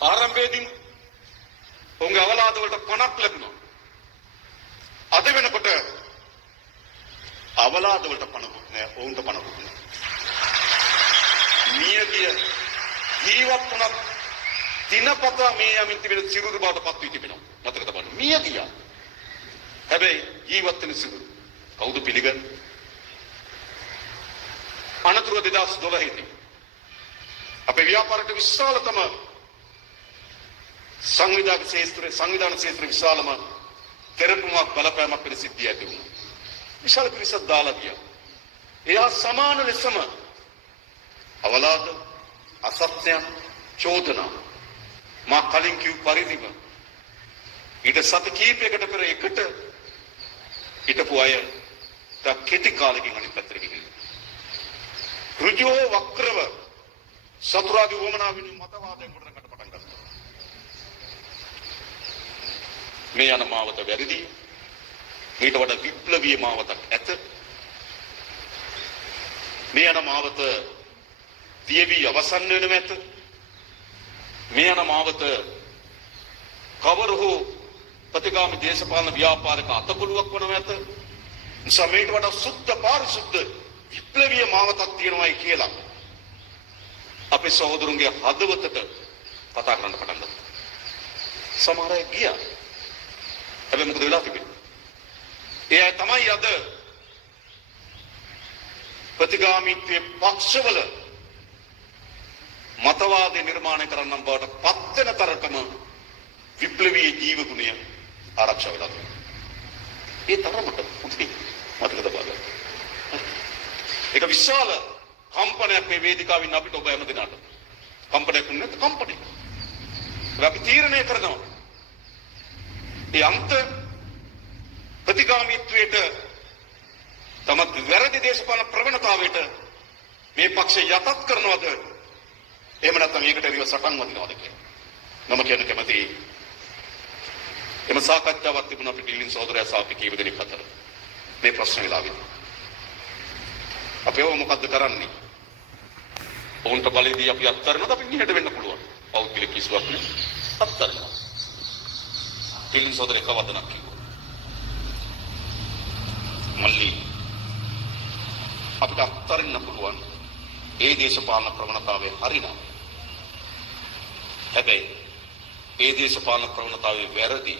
ආරම්භයේදී ඔවුන්ගේ අවලාද වලට පණක් ලැබුණා. අද වෙනකොට අවලාද වලට පණකුත් නැහැ, ඔවුන්ට පණකුත් නැහැ. මියගිය ජීවත් වුණත් දිනපතා මේ යමින් තිබෙන සිරුරු බවට පත් වී තිබෙනවා. මතක තබන්න. මියගියා. හැබැයි ජීවත් වෙන සිරුරු කවුද පිළිගන්නේ? අනතුරු 2012 දී අපේ ව්‍යාපාරයට විශාලතම සංවිධාන ක්ෂේත්‍රයේ විශාලම තෙරපුමක් බලපෑමක් වෙන සිද්ධිය ඇති වුණා. විශාල පිරිසක් දාලා ගියා. එයා සමාන ලෙසම අවලාද, අසත්‍ය, චෝදනා මා කලින් කිව් පරිදිම ඊට සති කීපයකට පෙර එකට හිටපු අය කෙටි කාලෙකින් අනිත් පැත්තට ගිහින් ඍජුව වක්‍රව සතුරාගේ වමනා වෙන මතවාදයෙන් ගොඩනගන්න පටන් ගත්තා. මේ යන මාවත වැරදි. ඊට වඩා විප්ලවීය මාවතක් ඇත. මේ යන මාවත දියවි අවසන් වෙනව ඇත. මේ යන මාවත කවර හෝ ප්‍රතිගාමී දේශපාලන ව්‍යාපාරික අතකොළුවක් වනව ඇත. නිසා මේට වඩා සුද්ධ පාරිශුද්ධ විප්ලවීය මාවතක් තියෙනවායි කියලා අපේ සහෝදරුන්ගේ හදවතට කතා කරන්න පටන් ගත්තා. සමහර අය ගියා. හැබැයි මොකද වෙලා තිබෙන්නේ? ඒ අය තමයි අද ප්‍රතිගාමීත්වයේ පක්ෂවල මතවාදී නිර්මාණය කරන්නම් බවට පත් වෙන තරකම විප්ලවීය ජීව ගුණය ආරක්ෂා වෙලා තියෙනවා. ඒ තරමට පුදුමයි. මතක තබා ඒක විශාල කම්පනයක් මේ වේදිකාවෙන් අපිට ඔබ හැම දිනකට කම්පනයක් නෙත් කම්පනයක්. අපි තීරණය කරනවා. ඒ අන්ත ප්‍රතිගාමීත්වයට තමත් වැරදි දේශපාලන ප්‍රවණතාවයට මේ පක්ෂය යටත් කරනවද? එහෙම නැත්නම් මේකට එරෙහිව සටන් වදිනවද කියලා. මම කියන්න කැමතියි. එම සාකච්ඡාවක් තිබුණා අපේ ඩිල්ලින් සහෝදරයා සහ අපි කීප දෙනෙක් අතර. මේ ප්‍රශ්න වෙලාවෙදී අපි මොකද්ද කරන්නේ? ඔවුන්ට බලයේදී අපි අත්තරනද අපි නිහඬ වෙන්න පුළුවන්. පෞද්ගලික කිසිවක් නෙවෙයි. අත්තරනවා. ඩිල්ලින් සහෝදරයා කවදනක් කිව්වා. මල්ලි අපිට අත්තරන්න පුළුවන්. ඒ දේශපාලන ප්‍රවණතාවය හරිනම්. හැබැයි ඒ දේශපාලන ප්‍රවණතාවය වැරදි.